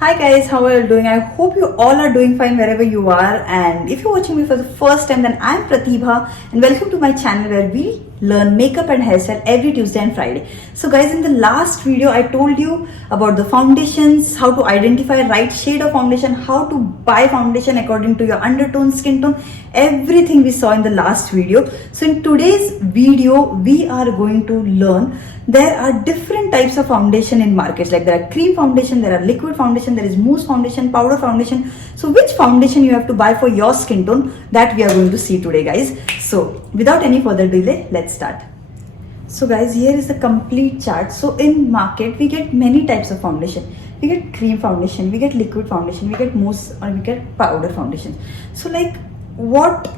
Hi guys, how are you doing? I hope you all are doing fine wherever you are. And if you're watching me for the first time, then I'm Pratibha and welcome to my channel where we learn makeup and hairstyle every Tuesday and Friday. So guys, in the last video, I told you about the foundations, how to identify right shade of foundation, how to buy foundation according to your undertone, skin tone, everything we saw in the last video. So in today's video, we are going to learn there are different types of foundation in markets. Like there are cream foundation, there are liquid foundation, there is mousse foundation, powder foundation. So which foundation you have to buy for your skin tone, that we are going to see today guys. So without any further delay, let's start. So guys, here is the complete chart. So in market we get many types of foundation. We get cream foundation, we get liquid foundation, we get mousse, or we get powder foundation. So like, what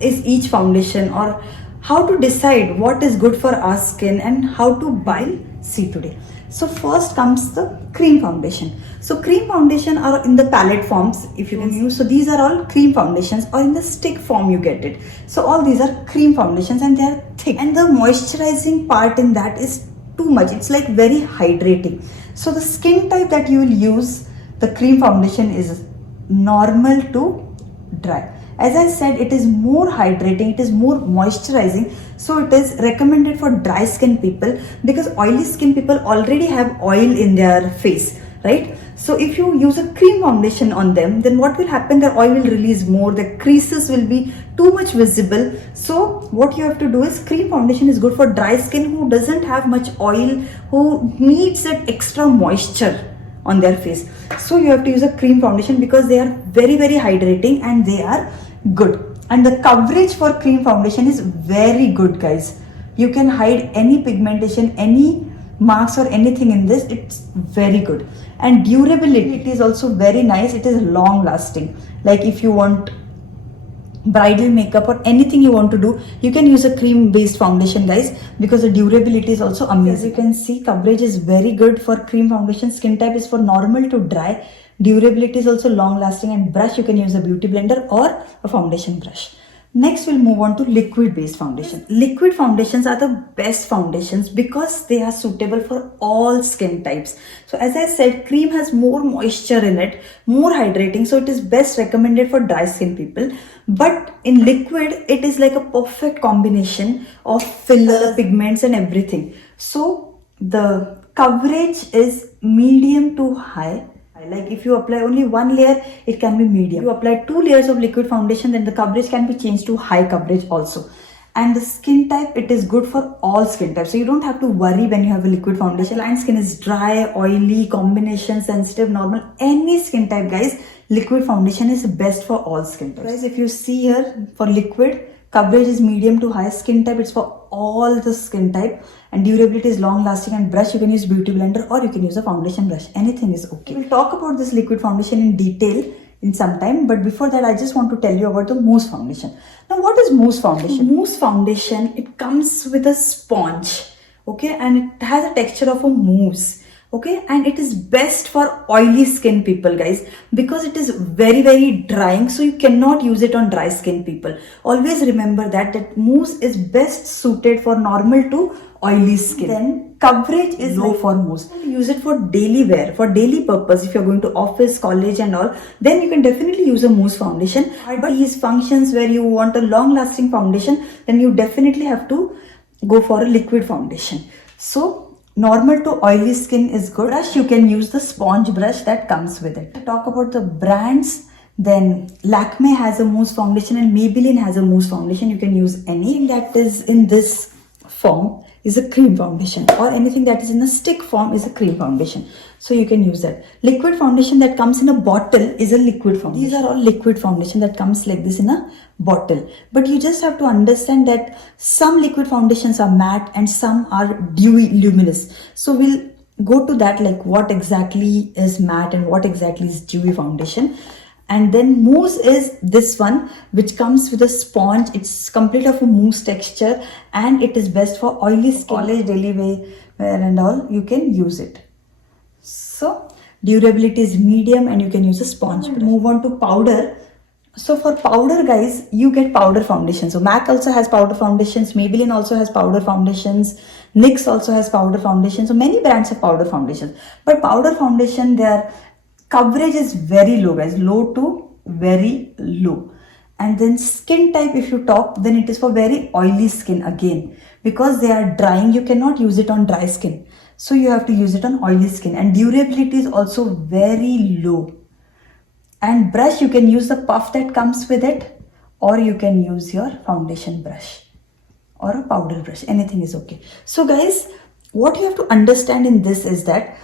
is each foundation, or how to decide what is good for our skin and how to buy, see today. So first comes the cream foundation. So cream foundation are in the palette forms, if you can use. So these are all cream foundations, or in the stick form you get it. So all these are cream foundations and they are thick, and the moisturizing part in that is too much. It's like very hydrating. So the skin type that you will use the cream foundation is normal to dry. As I said, it is more hydrating, it is more moisturizing. So it is recommended for dry skin people, because oily skin people already have oil in their face, right? So if you use a cream foundation on them, then what will happen? The oil will release more, the creases will be too much visible. So what you have to do is, cream foundation is good for dry skin who doesn't have much oil, who needs that extra moisture on their face. So you have to use a cream foundation because they are very hydrating and they are good. And the coverage for cream foundation is very good guys. You can hide any pigmentation, any marks or anything in this. It's very good. And durability, it is also very nice. It is long lasting. Like if you want bridal makeup or anything you want to do, you can use a cream based foundation guys, because the durability is also amazing. As you can see, coverage is very good for cream foundation. Skin type is for normal to dry. Durability is also long lasting, and brush you can use a beauty blender or a foundation brush. Next we'll move on to liquid based foundation. Liquid foundations are the best foundations because they are suitable for all skin types. So as I said, cream has more moisture in it, more hydrating, so it is best recommended for dry skin people. But in liquid, it is like a perfect combination of filler, pigments and everything. So the coverage is medium to high. Like if you apply only one layer, it can be medium. If you apply 2 layers of liquid foundation, then the coverage can be changed to high coverage also. And the skin type, it is good for all skin types. So you don't have to worry when you have a liquid foundation. And skin is dry, oily, combination, sensitive, normal, any skin type guys, liquid foundation is best for all skin types. Guys, if you see here, for liquid, coverage is medium to high. Skin type, it's for all the skin type, and durability is long lasting. And brush, you can use beauty blender or you can use a foundation brush, anything is okay. We'll talk about this liquid foundation in detail in some time, but before that I just want to tell you about the mousse foundation. Now what is mousse foundation? Mousse foundation, it comes with a sponge, okay, and it has a texture of a mousse, okay, and it is best for oily skin people guys, because it is very drying. So you cannot use it on dry skin people. Always remember that mousse is best suited for normal to oily skin. Then coverage is low for mousse. Use it for daily wear, for daily purpose. If you're going to office, college and all, then you can definitely use a mousse foundation. But these functions where you want a long lasting foundation, then you definitely have to go for a liquid foundation. So normal to oily skin is good. Brush, you can use the sponge brush that comes with it. To talk about the brands, then Lakme has a mousse foundation and Maybelline has a mousse foundation. You can use anything that is in this form is a cream foundation, or anything that is in a stick form is a cream foundation. So you can use that. Liquid foundation that comes in a bottle is a liquid foundation. These are all liquid foundation that comes like this in a bottle. But you just have to understand that some liquid foundations are matte and some are dewy luminous. So we'll go to that, like what exactly is matte and what exactly is dewy foundation. And then mousse is this one, which comes with a sponge. It's complete of a mousse texture, and it is best for oily skin, college, daily wear and all. You can use it. So durability is medium, and you can use a sponge. Move on to powder. So for powder guys, you get powder foundation. So MAC also has powder foundations. Maybelline also has powder foundations. NYX also has powder foundation. So many brands have powder foundations. But powder foundation, they are coverage is very low guys, low to very low. And then skin type, if you talk, then it is for very oily skin again, because they are drying. You cannot use it on dry skin, so you have to use it on oily skin. And durability is also very low. And brush, you can use the puff that comes with it, or you can use your foundation brush or a powder brush, anything is okay. So guys, what you have to understand in this is that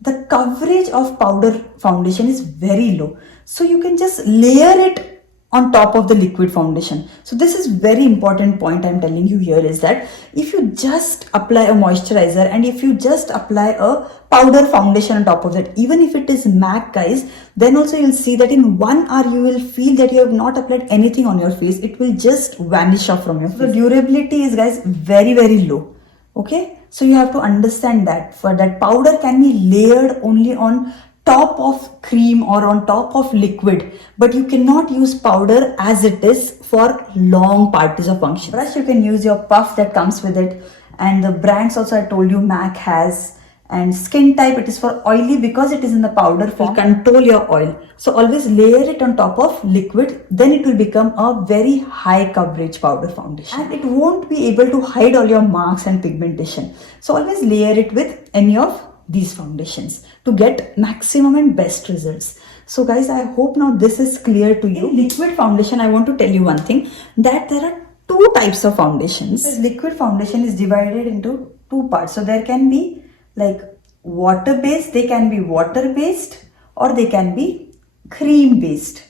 the coverage of powder foundation is very low, so you can just layer it on top of the liquid foundation. So this is very important point I'm telling you here, is that if you just apply a moisturizer and if you just apply a powder foundation on top of that, even if it is MAC guys, then also you'll see that in 1 hour you will feel that you have not applied anything on your face. It will just vanish off from your face. The durability is guys very low. Okay, so you have to understand that for that powder can be layered only on top of cream or on top of liquid, but you cannot use powder as it is for long parties of function. Brush, you can use your puff that comes with it, and the brands also I told you MAC has. And skin type, it is for oily, because it is in the powder form, control your oil. So always layer it on top of liquid, then it will become a very high coverage powder foundation, and it won't be able to hide all your marks and pigmentation. So always layer it with any of these foundations to get maximum and best results. So guys, I hope now this is clear to you. In liquid foundation, I want to tell you one thing, that there are 2 types of foundations. This liquid foundation is divided into 2 parts. So there can be like water based, they can be water based, or they can be cream based,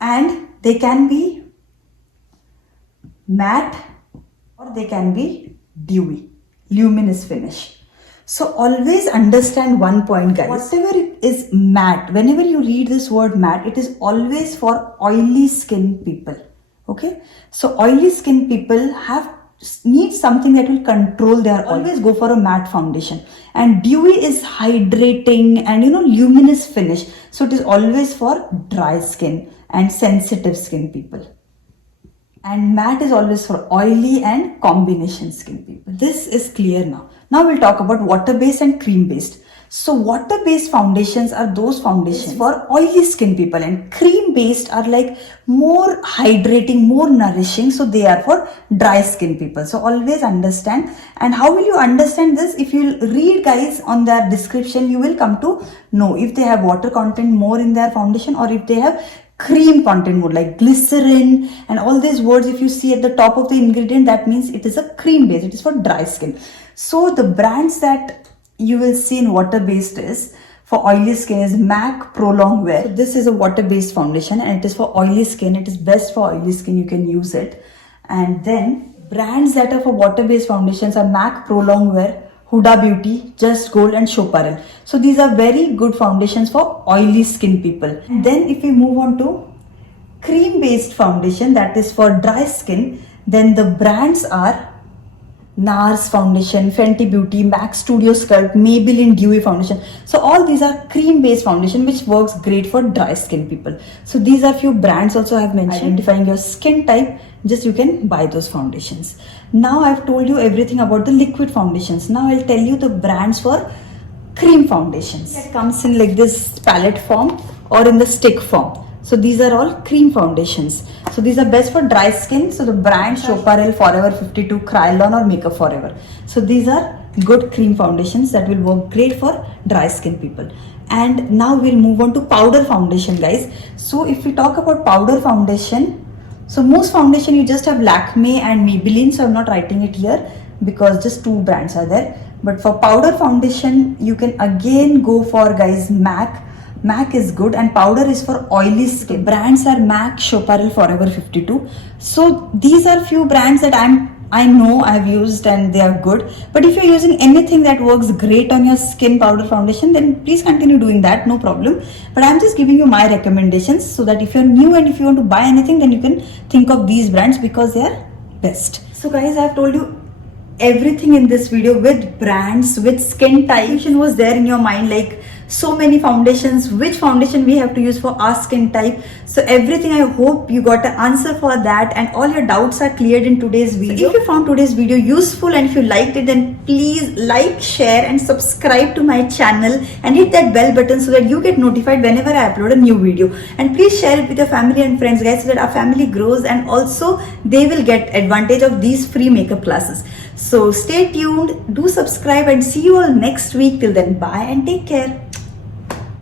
and they can be matte, or they can be dewy, luminous finish. So always understand one point guys, whatever it is matte, whenever you read this word matte, it is always for oily skin people. Okay, so oily skin people need something that will control their oil. Always go for a matte foundation. And dewy is hydrating and luminous finish, so it is always for dry skin and sensitive skin people. And matte is always for oily and combination skin people. This is clear now. Now we'll talk about water based and cream based. So water based foundations are those foundations for oily skin people, and cream based are like more hydrating, more nourishing, so they are for dry skin people. So always understand. And how will you understand this? If you read guys on their description, you will come to know if they have water content more in their foundation, or if they have cream content more, like glycerin and all these words. If you see at the top of the ingredient, that means it is a cream base, it is for dry skin. So the brands that you will see in water based is for oily skin is MAC Prolong Wear. So this is a water based foundation and it is for oily skin. It is best for oily skin, you can use it. And then brands that are for water based foundations are MAC Prolong Wear, Huda Beauty, Just Gold and Choparel. So these are very good foundations for oily skin people. And then if we move on to cream based foundation, that is for dry skin, then the brands are NARS foundation, Fenty Beauty, MAC Studio Sculpt, Maybelline Dewy foundation. So all these are cream based foundation which works great for dry skin people. So these are few brands also I have mentioned. Identifying your skin type, just you can buy those foundations. Now I have told you everything about the liquid foundations. Now I'll tell you the brands for cream foundations. It comes in like this palette form or in the stick form. So these are all cream foundations. So these are best for dry skin. So the brands Choparel, Forever 52, Krylon or Makeup Forever. So these are good cream foundations that will work great for dry skin people. And now we'll move on to powder foundation guys. So if we talk about powder foundation, so most foundation you just have Lakme and Maybelline. So I'm not writing it here because just two brands are there. But for powder foundation, you can again go for guys MAC. MAC is good and powder is for oily skin. Brands are MAC, Choparel, Forever 52. So these are few brands that I know I've used and they are good. But if you're using anything that works great on your skin powder foundation, then please continue doing that, no problem. But I'm just giving you my recommendations so that if you're new and if you want to buy anything, then you can think of these brands because they are best. So guys, I've told you everything in this video with brands, with skin type. Was there in your mind like so many foundations, which foundation we have to use for our skin type. So everything, I hope you got an answer for that and all your doubts are cleared in today's video. So if you found today's video useful and if you liked it, then please like, share and subscribe to my channel and hit that bell button so that you get notified whenever I upload a new video. And please share it with your family and friends, guys, so that our family grows and also they will get advantage of these free makeup classes. So stay tuned, do subscribe and see you all next week. Till then, bye and take care.